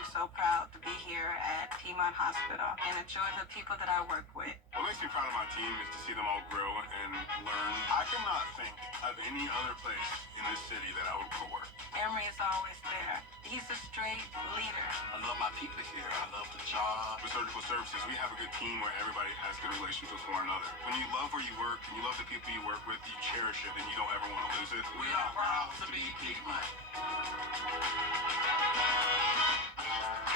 I'm so proud to be here at Piedmont Hospital and enjoy the people that I work with. What makes me proud of my team is to see them all grow and learn. I cannot think of any other place in this city that I would go work. Emery is always there. He's a straight leader. I love my people here. I love the job. With surgical services, we have a good team where everybody has good relations with one another. When you love where you work and you love the people you work with, you cherish it and you don't ever want to lose it. We are proud to be Piedmont.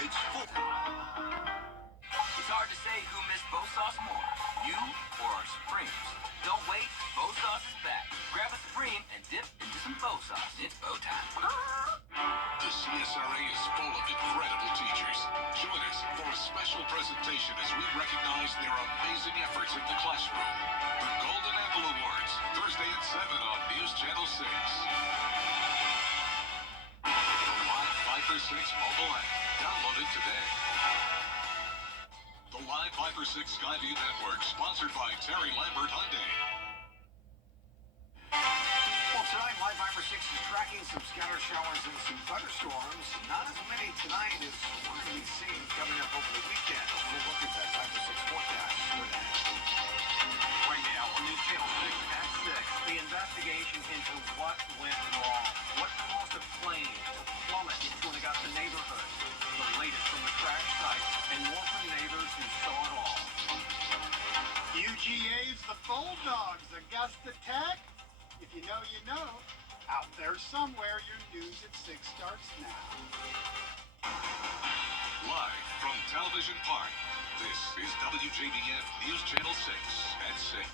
It's full. It's hard to say who missed Bo Sauce more, you or our Supremes. Don't wait, Bo Sauce is back. Grab a Supreme and dip into some Bo Sauce. It's Bo time. The CSRA is full of incredible teachers. Join us for a special presentation as we recognize their amazing efforts in the classroom. The Golden Apple Awards, Thursday at 7 on News Channel 6. The Live 5 for 6 mobile app. Download it today. The Live 5 for 6 Skyview Network, sponsored by Terry Lambert Hyundai. Well, tonight, Live 5 for 6 is tracking some scatter showers and some thunderstorms. Not as many tonight as we're going to be seeing coming up over the weekend. We'll look at that 5 for 6 forecast. Right now on News Channel 6 at 6, the investigation into what went wrong. What caused a plane to plummet into an Augusta neighborhood. The latest from the crash site and more from neighbors who saw it all. UGA's the Bulldogs, Augusta Tech. If you know, you know. Out there somewhere, your news at 6 starts now. Live from Television Park, this is WJBF News Channel 6 at 6.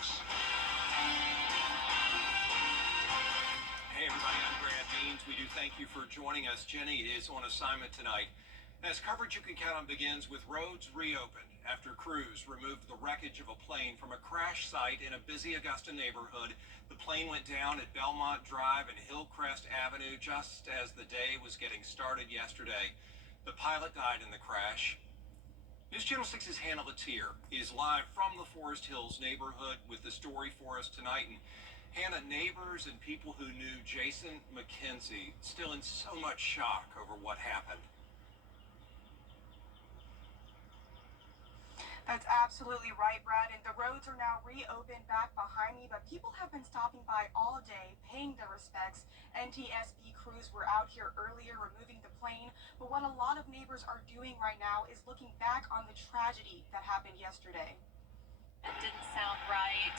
Hey everybody, I'm Grant Means. We do thank you for joining us. Jenny is on assignment tonight. As coverage you can count on begins with roads reopened after crews removed the wreckage of a plane from a crash site in a busy Augusta neighborhood. The plane went down at Belmont Drive and Hillcrest Avenue just as the day was getting started yesterday. The pilot died in the crash. News Channel 6's Hannah Latier is live from the Forest Hills neighborhood with the story for us tonight. And Hannah, neighbors and people who knew Jason McKenzie still in so much shock over what happened. That's absolutely right, Brad, and the roads are now reopened back behind me, but people have been stopping by all day, paying their respects. NTSB crews were out here earlier removing the plane, but what a lot of neighbors are doing right now is looking back on the tragedy that happened yesterday. It didn't sound right.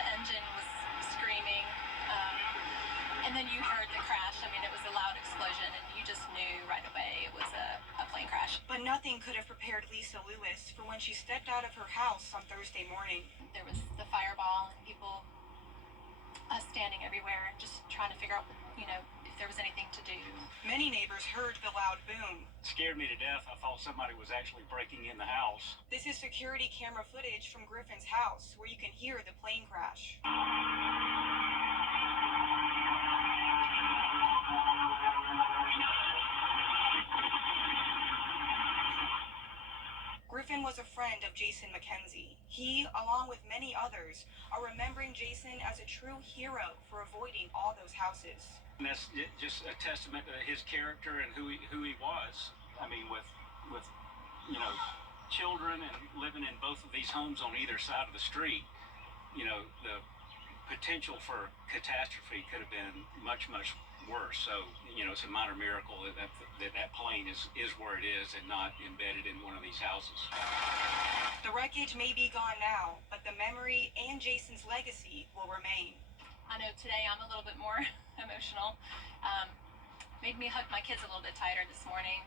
The engine was screaming, and then you heard the crash. I mean, it was a loud explosion, and you just knew right away it was a plane crash. But nothing could have prepared Lisa Lewis for when she stepped out of her house on Thursday morning. There was the fireball and people standing everywhere and just trying to figure out, if there was anything to do. Many neighbors heard the loud boom. It scared me to death. I thought somebody was actually breaking in the house. This is security camera footage from Griffin's house where you can hear the plane crash. Griffin was a friend of Jason McKenzie. He, along with many others, are remembering Jason as a true hero for avoiding all those houses. And that's just a testament to his character and who he was. I mean, with children and living in both of these homes on either side of the street, the potential for catastrophe could have been much, much worse. So, it's a minor miracle that plane is where it is and not embedded in one of these houses. The wreckage may be gone now, but the memory and Jason's legacy will remain. I know today I'm a little bit more emotional. Made me hug my kids a little bit tighter this morning.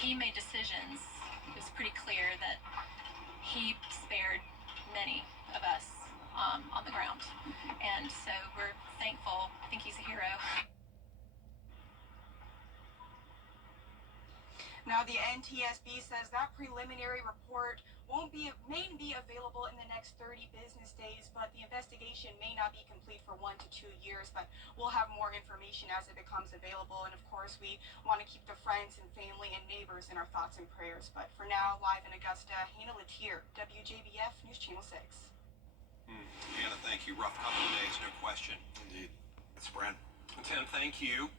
He made decisions. It was pretty clear that he spared many of us on the ground. And so we're thankful. I think he's a hero. Now, the NTSB says that preliminary report may be available in the next 30 business days, but the investigation may not be complete for 1 to 2 years, but we'll have more information as it becomes available. And of course, we want to keep the friends and family and neighbors in our thoughts and prayers. But for now, live in Augusta, Hannah Latier, WJBF News Channel 6. Hannah, thank you. Rough couple of days, no question. Indeed. It's Brent. Tim, thank you.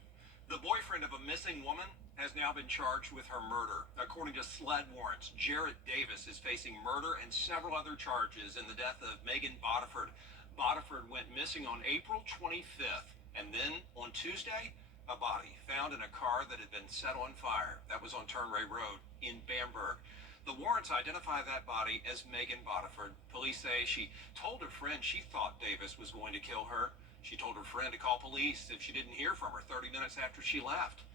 The boyfriend of a missing woman has now been charged with her murder. According to SLED warrants, Jarrett Davis is facing murder and several other charges in the death of Megan Bodiford. Bodiford went missing on April 25th, and then on Tuesday, a body found in a car that had been set on fire. That was on Turnray Road in Bamberg. The warrants identify that body as Megan Bodiford. Police say she told her friend she thought Davis was going to kill her. She told her friend to call police if she didn't hear from her 30 minutes after she left.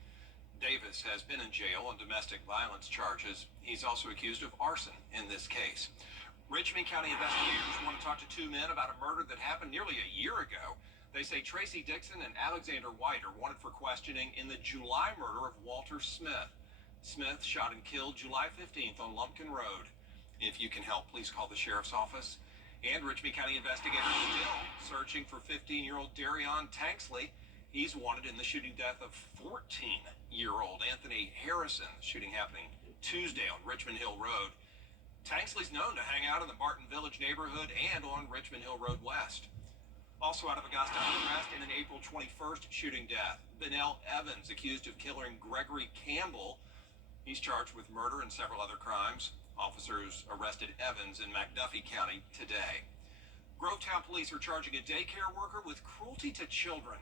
Davis has been in jail on domestic violence charges. He's also accused of arson in this case. Richmond County investigators want to talk to two men about a murder that happened nearly a year ago. They say Tracy Dixon and Alexander White are wanted for questioning in the July murder of Walter Smith. Smith shot and killed July 15th on Lumpkin Road. If you can help, please call the sheriff's office. And Richmond County investigators still searching for 15-year-old Darion Tanksley. He's wanted in the shooting death of 14-year-old Anthony Harrison. The shooting happening Tuesday on Richmond Hill Road. Tanksley's known to hang out in the Martin Village neighborhood and on Richmond Hill Road West. Also out of Augusta, arrest in an April 21st shooting death. Benell Evans, accused of killing Gregory Campbell. He's charged with murder and several other crimes. Officers arrested Evans in McDuffie County today. Grovetown police are charging a daycare worker with cruelty to children.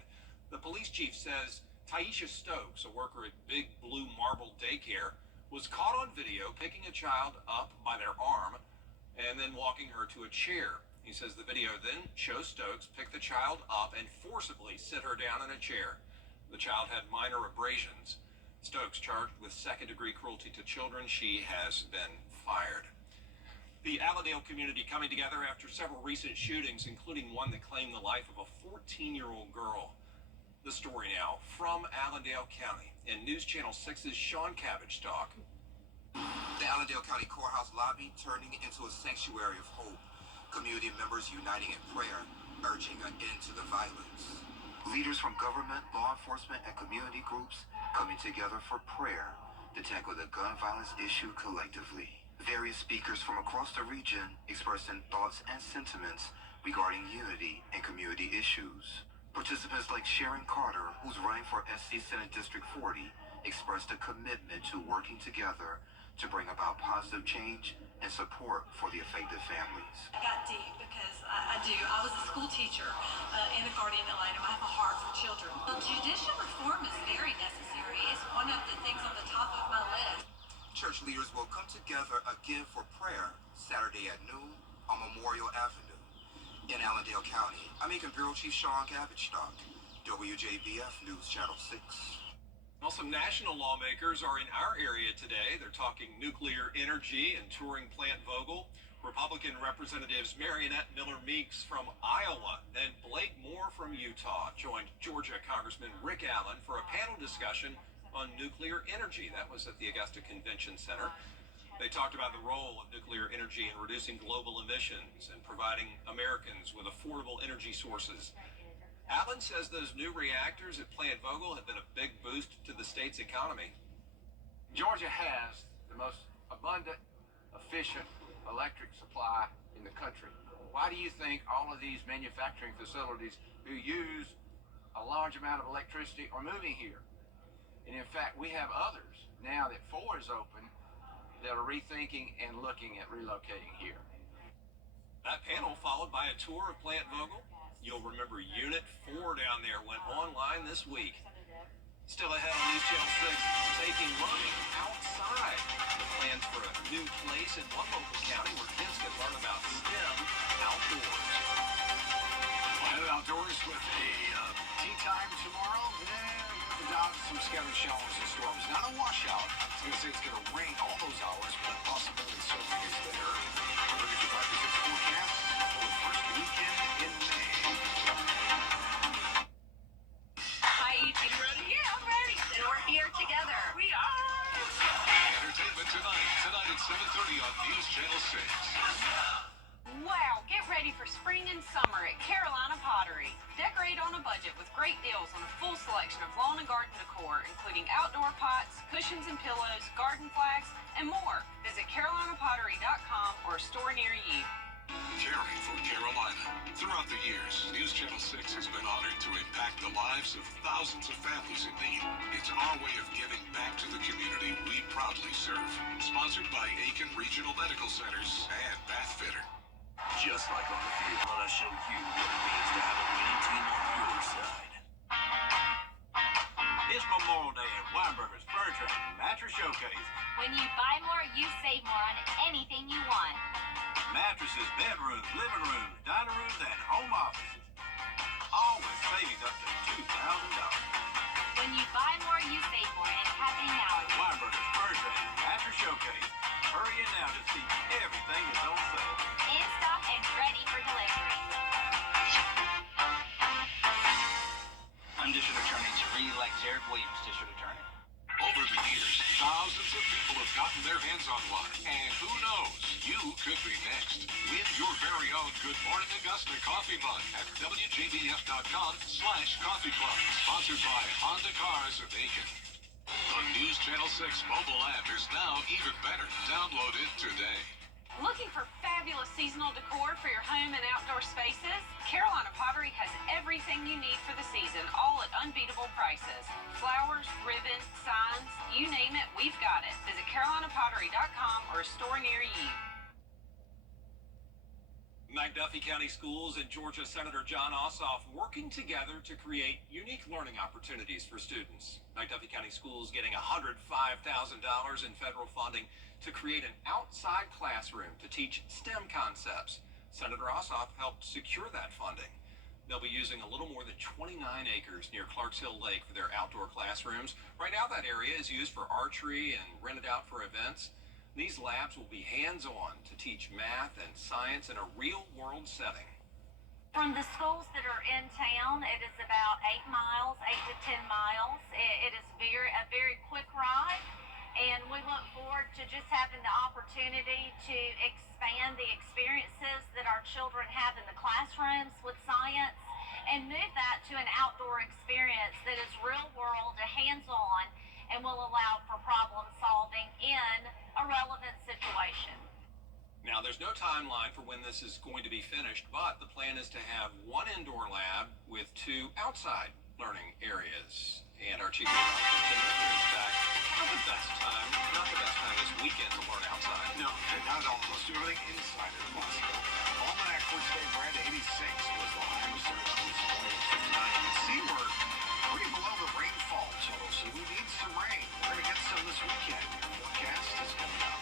The police chief says Taisha Stokes, a worker at Big Blue Marble Daycare, was caught on video picking a child up by their arm and then walking her to a chair. He says the video then shows Stokes pick the child up and forcibly sit her down in a chair. The child had minor abrasions. Stokes charged with second-degree cruelty to children. She has been fired. The Allendale community coming together after several recent shootings, including one that claimed the life of a 14-year-old girl. The story now from Allendale County in News Channel 6's Sean Cabbage talk. The Allendale County Courthouse lobby turning into a sanctuary of hope. Community members uniting in prayer, urging an end to the violence. Leaders from government, law enforcement, and community groups coming together for prayer to tackle the gun violence issue collectively. Various speakers from across the region expressing thoughts and sentiments regarding unity and community issues. Participants like Sharon Carter, who's running for SC Senate District 40, expressed a commitment to working together to bring about positive change and support for the affected families. I got deep because I do. I was a school teacher and a guardian ad litem. I have a heart for children. Well, judicial reform is very necessary. It's one of the things on the top of my list. Church leaders will come together again for prayer Saturday at noon on Memorial Avenue in Allendale County. I'm Aiken Bureau Chief Sean Cabbage, WJBF News Channel 6. Well, some national lawmakers are in our area today. They're talking nuclear energy and touring Plant Vogtle. Republican Representatives Marionette Miller Meeks from Iowa and Blake Moore from Utah joined Georgia Congressman Rick Allen for a panel discussion on nuclear energy. That was at the Augusta Convention Center. They talked about the role of nuclear energy in reducing global emissions and providing Americans with affordable energy sources. Allen says those new reactors at Plant Vogtle have been a big boost to the state's economy. Georgia has the most abundant, efficient electric supply in the country. Why do you think all of these manufacturing facilities who use a large amount of electricity are moving here? And in fact, we have others now that 4 is open that are rethinking and looking at relocating here. That panel followed by a tour of Plant Vogtle. You'll remember Unit 4 down there went online this week. Still ahead on News Channel 6, taking learning outside. The plans for a new place in one local county where kids can learn about STEM outdoors. Planet Outdoors with a tea time tomorrow. The dogs, some scattered showers and storms. Not a washout. I was going to say it's going to rain all those hours, but the possibility certainly is there. Look at your 5 to 6 forecast for the first weekend in May. Hi, ET. You ready? Yeah, I'm ready. And we're here together. We are. Entertainment tonight at 7:30 on News Channel 6. Wow, get ready for spring and summer at Carolina Pottery. Decorate on a budget with great deals on a full selection of lawn and garden decor, including outdoor pots, cushions and pillows, garden flags, and more. Visit carolinapottery.com or a store near you. Caring for Carolina. Throughout the years, News Channel 6 has been honored to impact the lives of thousands of families in need. It's our way of giving back to the community we proudly serve. Sponsored by Aiken Regional Medical Centers and Bath Fitter. Just like on the field, let us show you what it means to have a winning team on your side. It's Memorial Day at Weinberger's Furniture and Mattress Showcase. When you buy more, you save more on anything you want. Mattresses, bedrooms, living rooms, dining rooms, and home offices. All with savings up to $2,000. When you buy more, you save more, and it's happening now. Weinberger's Furniture and Mattress Showcase. Hurry in now to see everything that's on sale. In stock and ready for delivery. I'm District Attorney Jerry-elect Jared Williams, District Attorney. Over the years, thousands of people have gotten their hands on one. And who knows, you could be next. Win your very own Good Morning Augusta coffee mug at WJBF.com/coffee club. Sponsored by Honda Cars of Aiken. The News Channel 6 mobile app is now even better. Download it today. Looking for fabulous seasonal decor for your home and outdoor spaces? Carolina Pottery has everything you need for the season, all at unbeatable prices. Flowers, ribbon, signs, you name it, we've got it. Visit carolinapottery.com or a store near you. McDuffie County Schools and Georgia Senator John Ossoff working together to create unique learning opportunities for students. McDuffie County Schools getting $105,000 in federal funding to create an outside classroom to teach STEM concepts. Senator Ossoff helped secure that funding. They'll be using a little more than 29 acres near Clarks Hill Lake for their outdoor classrooms. Right now that area is used for archery and rented out for events. These labs will be hands-on to teach math and science in a real-world setting. From the schools that are in town, it is about 8 miles, 8 to 10 miles. It is a very quick ride. And we look forward to just having the opportunity to expand the experiences that our children have in the classrooms with science and move that to an outdoor experience that is real world, hands-on, and will allow for problem solving in a relevant situation. Now, there's no timeline for when this is going to be finished, but the plan is to have one indoor lab with 2 outside learning areas. And our chief meteorologist is back. Not the best time this weekend to learn outside. No, not at all. Let's do everything inside if possible. Almanac for today, Brad, 86 was the high. We started out this morning at 59. You can see we're pretty below the rainfall total, so we need some rain. We're going to get some this weekend. Your forecast is coming up.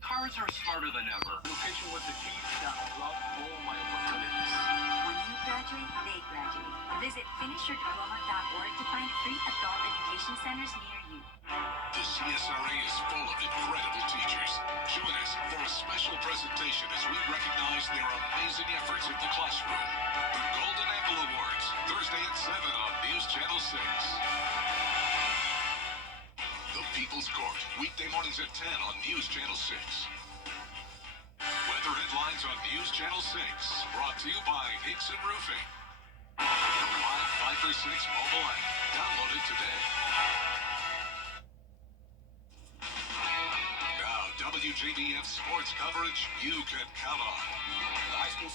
Cards are smarter than ever. Location with the keys that unlock all my opportunities. When you graduate, they graduate. Visit finishyourdiploma.org to find free adult education centers near you. The CSRA is full of incredible teachers. Join us for a special presentation as we recognize their amazing efforts in the classroom. The Golden Apple Awards, Thursday at 7 on News Channel 6. The People's Court, weekday mornings at 10 on News Channel 6. Weather headlines on News Channel 6, brought to you by Hickson Roofing. The live 5 for 6 mobile app. Download it today. Now, WJBF sports coverage you can count on. The high school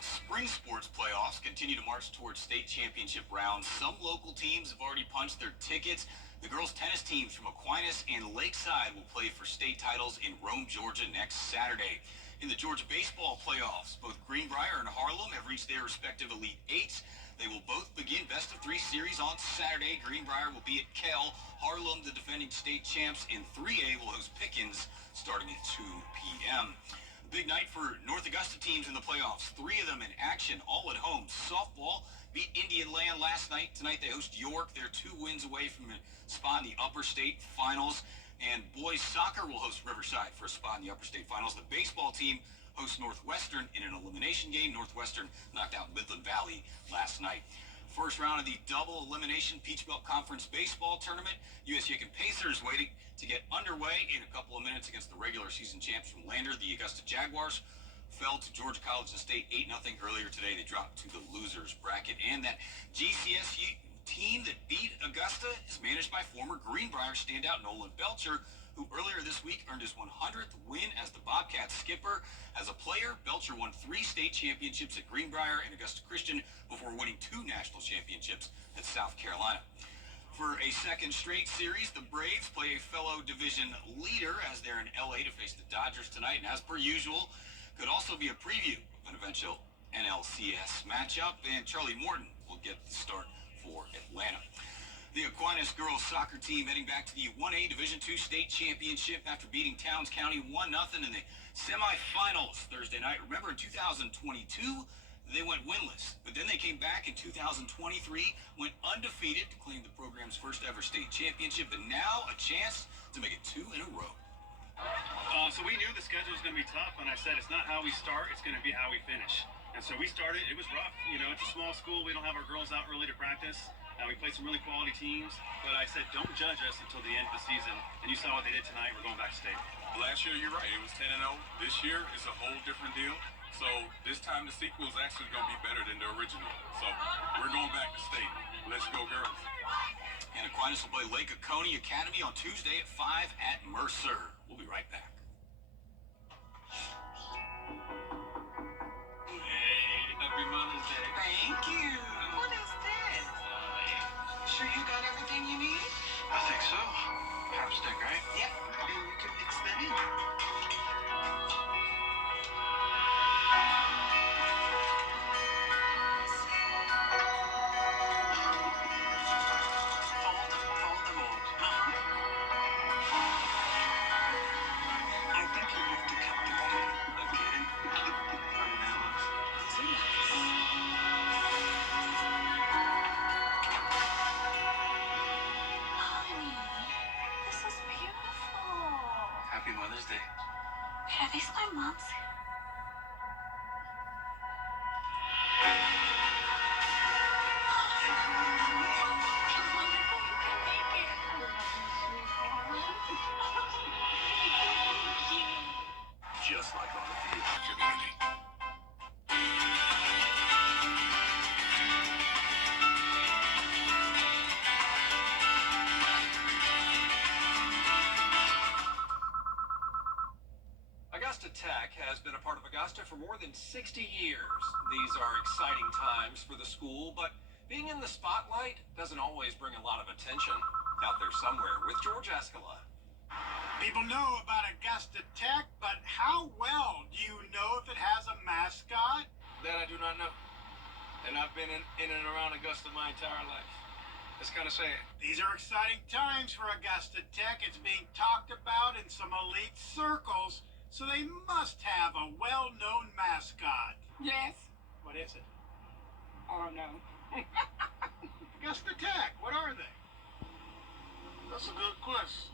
spring sports playoffs continue to march towards state championship rounds. Some local teams have already punched their tickets. The girls' tennis teams from Aquinas and Lakeside will play for state titles in Rome, Georgia next Saturday. In the Georgia baseball playoffs, both Greenbrier and Harlem have reached their respective Elite Eights. They will both begin best-of-3 series on Saturday. Greenbrier will be at Kell. Harlem, the defending state champs in 3A, will host Pickens starting at 2 p.m. Big night for North Augusta teams in the playoffs. 3 of them in action, all at home. Softball beat Indian Land last night. Tonight they host York. They're 2 wins away from a spot in the Upper State Finals. And boys soccer will host Riverside for a spot in the Upper State Finals. The baseball team hosts Northwestern in an elimination game. Northwestern knocked out Midland Valley last night. First round of the double elimination Peach Belt Conference baseball tournament. US Yankton Pacers waiting to get underway in a couple of minutes against the regular season champs from Lander. The Augusta Jaguars fell to Georgia College and State 8-0 earlier today. They dropped to the losers bracket. And that GCSU team that beat Augusta is managed by former Greenbrier standout Nolan Belcher, who who earlier this week earned his 100th win as the Bobcats skipper. As a player, Belcher won 3 state championships at Greenbrier and Augusta Christian before winning 2 national championships at South Carolina. For a second straight series, the Braves play a fellow division leader as they're in LA to face the Dodgers tonight. And as per usual, could also be a preview of an eventual NLCS matchup. And Charlie Morton will get the start for Atlanta. The Aquinas girls soccer team heading back to the 1A Division II state championship after beating Towns County 1-0 in the semifinals Thursday night. Remember, in 2022, they went winless, but then they came back in 2023, went undefeated to claim the program's first ever state championship, and now a chance to make it 2 in a row. So we knew the schedule was going to be tough, and I said it's not how we start, it's going to be how we finish. And so we started, it was rough. You know, it's a small school, we don't have our girls out really to practice. We played some really quality teams, but I said don't judge us until the end of the season, and you saw what they did tonight. We're going back to state. Last year, you're right, it was 10-0. This year, it's a whole different deal. So this time, the sequel is actually going to be better than the original. So we're going back to state. Let's go, girls. And Aquinas will play Lake Oconee Academy on Tuesday at 5 at Mercer. We'll be right back. Hey, happy Mother's Day. Thank you. What is this? Sure you got everything you need? I think so. Chopstick, right? Yep. And you can mix that in. Fold them all. I think you have to cut the back. Okay. Funny that looks. These are nice. Honey, this is beautiful. Happy Mother's Day. Are these my mom's? Just like on the field. Community. Augusta Tech has been a part of Augusta for more than 60 years. These are exciting times for the school, but being in the spotlight doesn't always bring a lot of attention. Out there somewhere with George Escala. People know about Augusta Tech, but how well do you know if it has a mascot? That I do not know. And I've been in and around Augusta my entire life. It's kind of sad. These are exciting times for Augusta Tech. It's being talked about in some elite circles, so they must have a well-known mascot. Yes. What is it? Oh, no. Augusta Tech, what are they? That's a good question.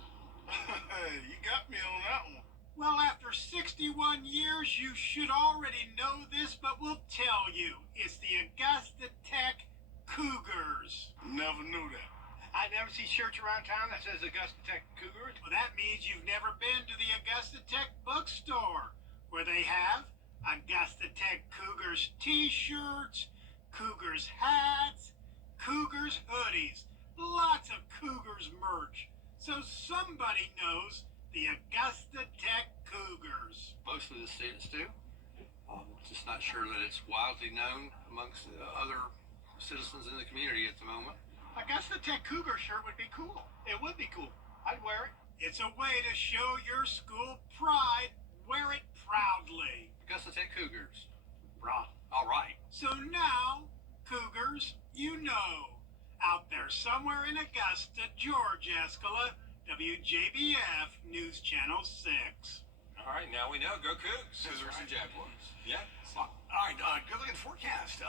You got me on that one. Well, after 61 years, you should already know this, but we'll tell you. It's the Augusta Tech Cougars. Never knew that. I never see shirts around town that says Augusta Tech Cougars. Well, that means you've never been to the Augusta Tech bookstore, where they have Augusta Tech Cougars t-shirts, Cougars hats, Cougars hoodies, lots of Cougars merch. So somebody knows the Augusta Tech Cougars. Most of the students do. Just not sure that it's widely known amongst other citizens in the community at the moment. Augusta Tech Cougar shirt would be cool. It would be cool. I'd wear it. It's a way to show your school pride. Wear it proudly. Augusta Tech Cougars. Right. All right. So now, Cougars, you know. Out there somewhere in Augusta, George Escala, WJBF News Channel 6. All right, now we know. Go Cougs. Scissors and Jaguars. Yeah. All right, good looking forecast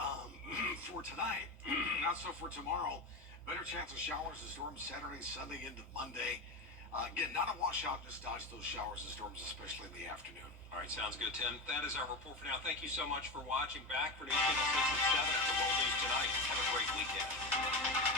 for tonight. Not so for tomorrow. Better chance of showers and storms Saturday, Sunday into Monday. Again, not a washout, just dodge those showers and storms, especially in the afternoon. All right, sounds good, Tim. That is our report for now. Thank you so much for watching. Back for News Channel 6 and 7 at the World News tonight. Have a great weekend.